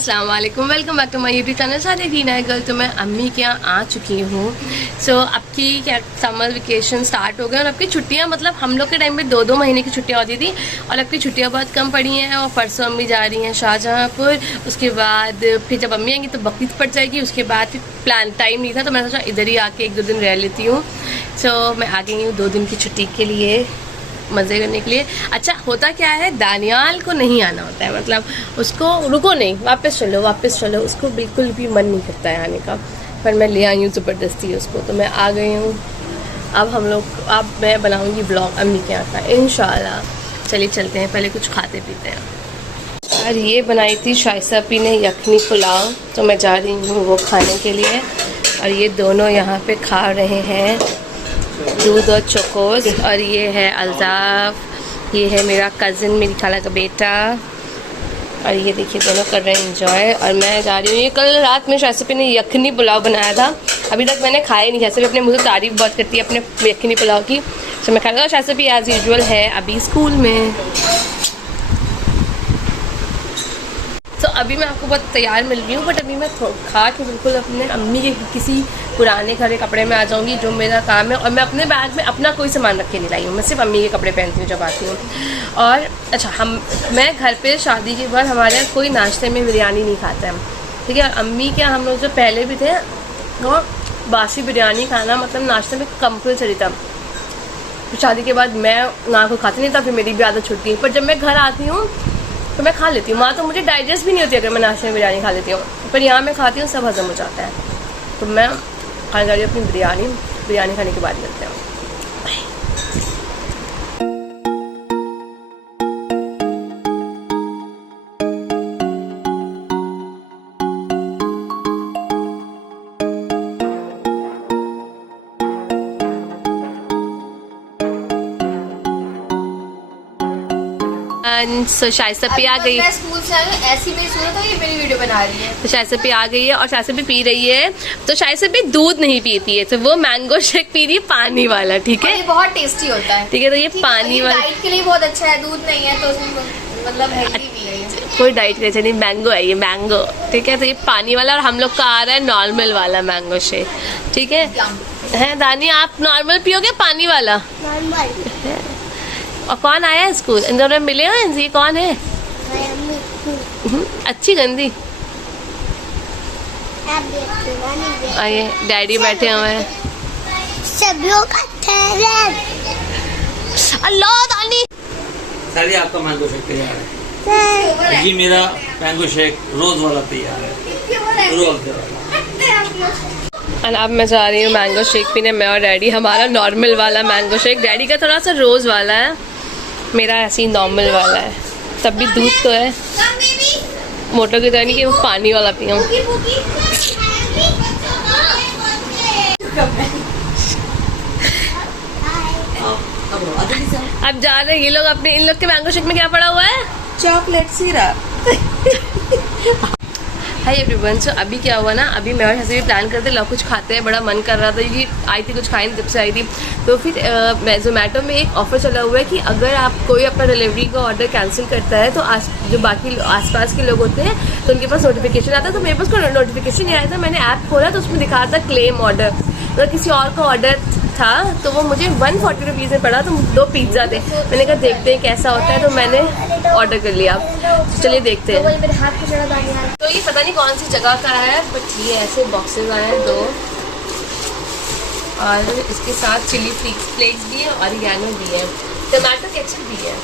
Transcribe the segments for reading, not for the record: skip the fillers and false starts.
अस्सलाम वालेकुम, welcome back to my YouTube channel सादे दीना है गर्ल। तो मैं अम्मी के यहाँ आ चुकी हूँ। सो आपकी क्या समर वेकेशन स्टार्ट हो गए और आपकी छुट्टियाँ, मतलब हम लोग के टाइम पे 2-2 महीने की छुट्टियाँ होती थी और आपकी छुट्टियाँ बहुत कम पड़ी हैं। और परसों अम्मी जा रही हैं शाहजहाँपुर, उसके बाद फिर जब अम्मी आएंगी तो बकरीद पड़ जाएगी, उसके बाद फिर प्लान टाइम नहीं था तो मैंने सोचा इधर ही आके 1-2 दिन रह लेती हूँ। सो मैं आ गई हूँ 2 दिन की छुट्टी के लिए, मज़े करने के लिए। अच्छा होता क्या है, दानियाल को नहीं आना होता है, मतलब उसको रुको नहीं, वापस चलो, उसको बिल्कुल भी मन नहीं करता है आने का, पर मैं ले आई हूँ ज़बरदस्ती उसको। तो मैं आ गई हूँ। अब मैं बनाऊँगी ब्लॉग अम्मी के यहाँ का इंशाल्लाह। चलिए चलते हैं, पहले कुछ खाते पीते हैं। और ये बनाई थी शाइस्ता अपी ने यखनी पुलाव, तो मैं जा रही हूँ वो खाने के लिए। और ये दोनों यहाँ पे खा रहे हैं दूध और चोकोस। और ये है अल्ताफ़, ये है मेरा कज़न, मेरी खाला का बेटा। और ये देखिए दोनों कर रहे हैं एंजॉय। और मैं जा रही हूँ। ये कल रात में शाइस्ता ने यखनी पुलाव बनाया था, अभी तक मैंने खाया नहीं। शाइस्ता अपने मुझे तारीफ़ बहुत करती है अपने यखनी पुलाव की, तो मैं खा रहा था। शाइस्ता एज़ यूजुअल है अभी स्कूल में। तो अभी मैं आपको बहुत तैयार मिल रही हूँ, बट अभी मैं खा के बिल्कुल अपने अम्मी के किसी पुराने घरे कपड़े में आ जाऊँगी, जो मेरा काम है। और मैं अपने बैग में अपना कोई सामान रख के नहीं लाई हूँ, मैं सिर्फ अम्मी के कपड़े पहनती हूँ जब आती हूँ। और अच्छा मैं घर पे शादी के बाद हमारे यहाँ कोई नाश्ते में बिरयानी नहीं खाता है, ठीक है। अम्मी के हम लोग जो पहले भी थे वो बासी बिरयानी खाना मतलब नाश्ते में कंपलसरी था। शादी के बाद मैं ना को खाती नहीं था, फिर मेरी भी आदत छूट गई। पर जब मैं घर आती हूँ तो मैं खा लेती हूँ। वहाँ तो मुझे डाइजेस्ट भी नहीं होती अगर मैं नाश्ते में बिरयानी खा लेती हूँ, पर यहाँ मैं खाती हूँ सब हजम हो जाता है। तो मैं खाने जा रही हूँ अपनी बिरयानी खाने के बाद मिलते हैं। सो शाइस्ता पी आ गई, स्कूल से ऐसी मेरी सुनो तो ये मेरी वीडियो बना रही है। तो शाइस्ता पी आ गई है और शाइस्ता भी पी रही है। तो शाइस्ता भी दूध नहीं पीती है, तो वो मैंगो शेक पी रही है पानी वाला, ठीक है। ये बहुत टेस्टी होता है, ठीक है। तो ये पानी वाला डाइट के लिए बहुत अच्छा है, दूध नहीं है तो उसमें मतलब हेल्दी भी है। कोई डाइट के लिए नहीं, मैंगो है ये, मैंगो, ठीक है। तो ये पानी वाला और हम लोग का आ रहा है नॉर्मल वाला मैंगो शेक, ठीक है। दानी आप नॉर्मल पियोगे पानी वाला? नॉर्मल। और कौन आया है स्कूल? इन दोनों मिले हो? ये कौन है? अच्छी गंदी। आइए डैडी बैठे हुए हैं। अल्लाह दानी सारी आपका मैंगो शेक तैयार है जी। मेरा मैंगो शेक रोज वाला तैयार है, रोज वाला। और अब मैं जा रही हूँ मैंगो शेक पीने, मैं और डैडी। हमारा नॉर्मल वाला मैंगो शेक, डैडी का थोड़ा सा रोज़ वाला है, मेरा ऐसे ही नॉर्मल वाला है। तब भी दूध तो है, मोटर की तरह नहीं कि वो पानी वाला पियूँ। अब जा रहे हैं ये लोग अपने, इन लोग के मैंगो शेक में क्या पड़ा हुआ है? Chocolate syrup. Hi everyone. So अभी क्या हुआ ना, अभी मैं और हंसी भी प्लान करते लो कुछ खाते हैं, बड़ा मन कर रहा था क्योंकि आई थी कुछ खाई जब से आई थी। तो फिर जोमेटो में एक ऑफ़र चला हुआ है कि अगर आप कोई अपना डिलीवरी का ऑर्डर कैंसिल करता है तो जो बाकी आसपास के लोग होते हैं तो उनके पास नोटिफिकेशन आता है। तो मेरे पास कोई नोटिफिकेशन नहीं आया था, मैंने ऐप खोला तो उसमें दिखा रहा था क्लेम ऑर्डर। तो किसी और का ऑर्डर था तो वो मुझे 140 रुपीज़ में पड़ा, तो 2 पिज़्ज़ा थे। मैंने कहा देखते हैं कैसा होता है, तो मैंने ऑर्डर कर लिया। तो चलिए देखते हैं। तो ये पता नहीं कौन सी जगह का है, बट ये ऐसे बॉक्सेस आए हैं 2, और इसके साथ चिली फ्लेक्स भी है, ऑरिगेनो भी है, टमाटो केचप भी है।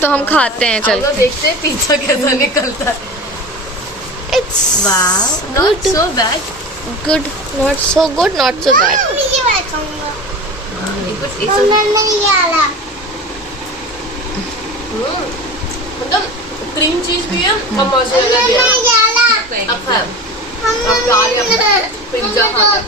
तो हम खाते हैं, चल देखते हैं पिज़्ज़ा कैसा निकलता है। It's wow, not so bad, good, not so good, not so bad. मतलब क्रीम चीज भी है और मोज़रेला भी है। अब खा, अब जा रहे हैं पिज़्ज़ा खाते।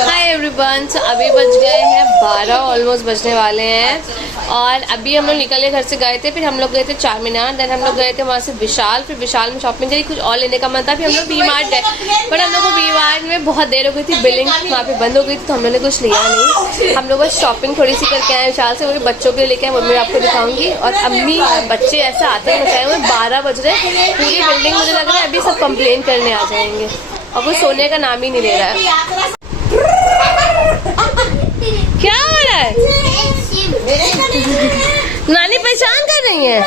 हाय एवरीवन। सो अभी बज गए हैं 12 ऑलमोस्ट बजने वाले हैं और अभी हम लोग निकले घर से गए थे, फिर हम लोग गए थे चार मीनार, देन हम लोग गए थे वहाँ से विशाल, फिर विशाल में शॉपिंग करी, कुछ और लेने का मन था, फिर हम लोग वी मार्ट गए, पर हम लोग को वी मार्ट में बहुत देर हो गई थी, बिलिंग वहाँ पे बंद हो गई थी, तो हम लोग ने कुछ लिया नहीं। हम लोग बस शॉपिंग थोड़ी सी करके आए विशाल से, वो भी बच्चों के लिए लेके आए, वो मैं आपको दिखाऊंगी। और अम्मी और बच्चे ऐसे आते हैं मचाए हुए, 12 बज रहे, पूरी बिल्डिंग मुझे लग रहा है अभी सब कंप्लेन करने आ जाएंगे और वो सोने का नाम ही नहीं ले रहा है। क्या हो रहा है? नानी परेशान कर रही है,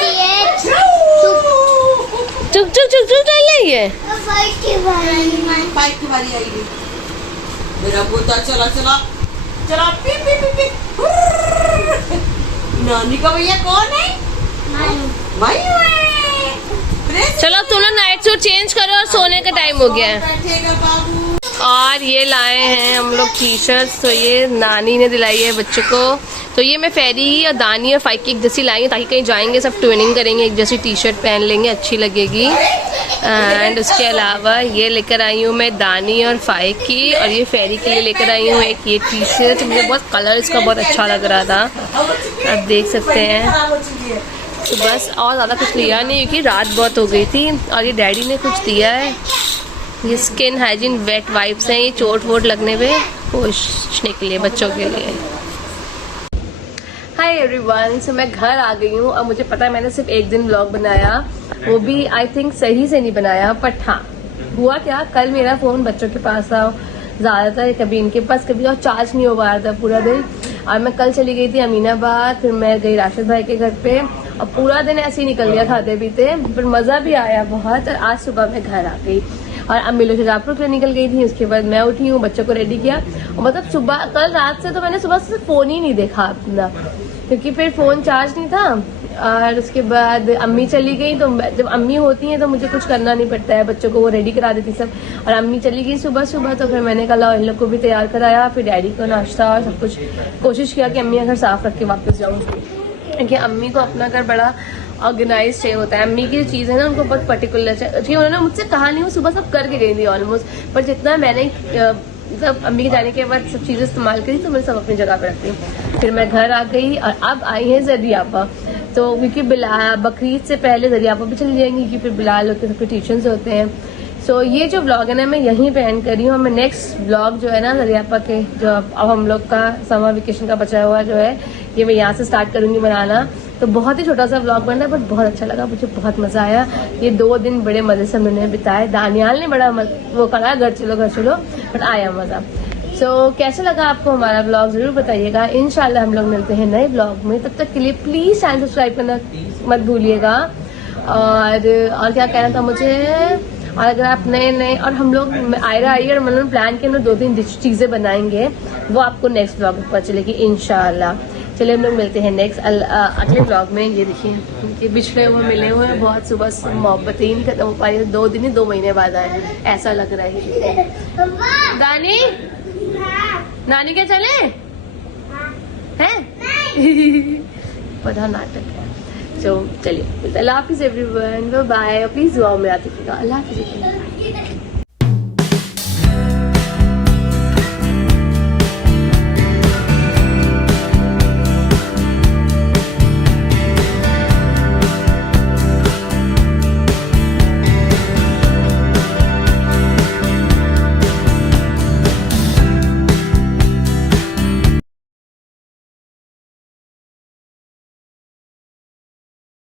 चुप चुप चुप चुप चल रही है। बाइक की बारी आएगी, मेरा पोता चला चला चला पी पी पी पी। नानी का भैया कौन है? भाई चलो तुम लोग नाइट सूट चेंज करो और सोने का टाइम हो गया है। बैठेगा बाबू। और ये लाए हैं हम लोग टी शर्ट्स, तो ये नानी ने दिलाई है बच्चों को, तो ये मैं फेरी और दानी और फाइक की एक जैसी लाई है, ताकि कहीं जाएंगे सब ट्विनिंग करेंगे, एक जैसी टी शर्ट पहन लेंगे, अच्छी लगेगी। एंड उसके अलावा ये लेकर आई हूँ मैं दानी और फाइक की, और ये फेरी के लिए लेकर आई हूँ एक ये टी शर्ट, मुझे बहुत कलर इसका बहुत अच्छा लग रहा था, आप देख सकते हैं। तो बस और ज़्यादा कुछ लिया नहीं क्योंकि रात बहुत हो गई थी। और ये डैडी ने कुछ दिया है, ये स्किन हाइजीन वेट वाइप्स हैं, ये चोट वोट लगने पे पोंछने के लिए बच्चों के लिए। हाय एवरीवन, सो मैं घर आ गई हूँ और मुझे पता है मैंने सिर्फ एक दिन व्लॉग बनाया, वो भी आई थिंक सही से नहीं बनाया, बट हाँ हुआ क्या, कल मेरा फ़ोन बच्चों के पास था ज़्यादातर, कभी इनके पास कभी और चार्ज नहीं हो पा रहा था पूरा दिन। और मैं कल चली गई थी अमीनाबाद, फिर मैं गई राशिद भाई के घर पे और पूरा दिन ऐसे ही निकल गया खाते पीते, पर मज़ा भी आया बहुत। और आज सुबह मैं घर आ गई और अम्मी लोग शाहजहाँपुर के लिए निकल गई थी, उसके बाद मैं उठी हूँ, बच्चों को रेडी किया, और मतलब सुबह कल रात से तो मैंने सुबह से फ़ोन ही नहीं देखा अपना, क्योंकि फिर फ़ोन चार्ज नहीं था। और उसके बाद अम्मी चली गई, तो जब अम्मी होती हैं तो मुझे कुछ करना नहीं पड़ता है, बच्चों को वो रेडी करा देती सब। और अम्मी चली गई सुबह सुबह, तो फिर मैंने कल इन लोग को भी तैयार कराया, फिर डैडी को नाश्ता और सब कुछ, कोशिश किया कि अम्मी का घर साफ रख के वापस जाऊँ, क्योंकि अम्मी को अपना घर बड़ा ऑर्गेनाइज चाहिए होता है। अम्मी की जो चीज़ है ना उनको बहुत पर्टिकुलर चाहिए, उन्होंने मुझसे कहा नहीं, वो सुबह सब करके गई थी ऑलमोस्ट, पर जितना मैंने सब अम्मी के जाने के बाद सब चीज़ें इस्तेमाल करी तो मैं सब अपनी जगह पे रखती हूँ। फिर मैं घर आ गई और अब आई है ज़रियापा, तो क्योंकि बकरीद से पहले ज़रियापा भी चली जाएंगी, क्योंकि फिर बिलाल होते सबके ट्यूशन्स होते हैं। सो ये जो ब्लॉग है ना मैं यहीं पे एंड करी हूँ, और मैं नेक्स्ट ब्लॉग जो है ना ज़रियापा के, जो अब हम लोग का समर वेकेशन का बचा हुआ जो है, ये मैं यहाँ से स्टार्ट करूँगी बनाना। तो बहुत ही छोटा सा व्लॉग बन रहा है, बट बहुत अच्छा लगा, मुझे बहुत मज़ा आया। ये 2 दिन बड़े मज़े से मैंने बिताए, दानियाल ने बड़ा वो करा घर चलो, बट आया मज़ा। सो कैसा लगा आपको हमारा ब्लॉग ज़रूर बताइएगा। इंशाल्लाह हम लोग मिलते हैं नए ब्लॉग में, तब तक के लिए प्लीज़ चैनल सब्सक्राइब करना मत भूलिएगा। और क्या कहना था मुझे, और अगर आप नए और हम लोग आयरा आई और मतलब प्लान के अंदर 2-3 चीज़ें बनाएंगे, वो आपको नेक्स्ट ब्लॉग में पता चलेगी इंशाल्लाह। चलिए हम लोग मिलते हैं नेक्स्ट अगले ब्लॉग में। ये देखिए कि बिछड़े हुए मिले हुए हैं, बहुत सुबह से मोहब्बतें खत्म हो पाई, 2 दिन ही 2 महीने बाद आए, ऐसा लग रहा है। दानी नानी क्या चले हैं? बड़ा नाटक है। तो चलिए अल्लाह हाफिज़ एवरीवन, बाय बाय। प्लीज़ दुआ में याद रखिएगा। अल्लाह हाफिज़।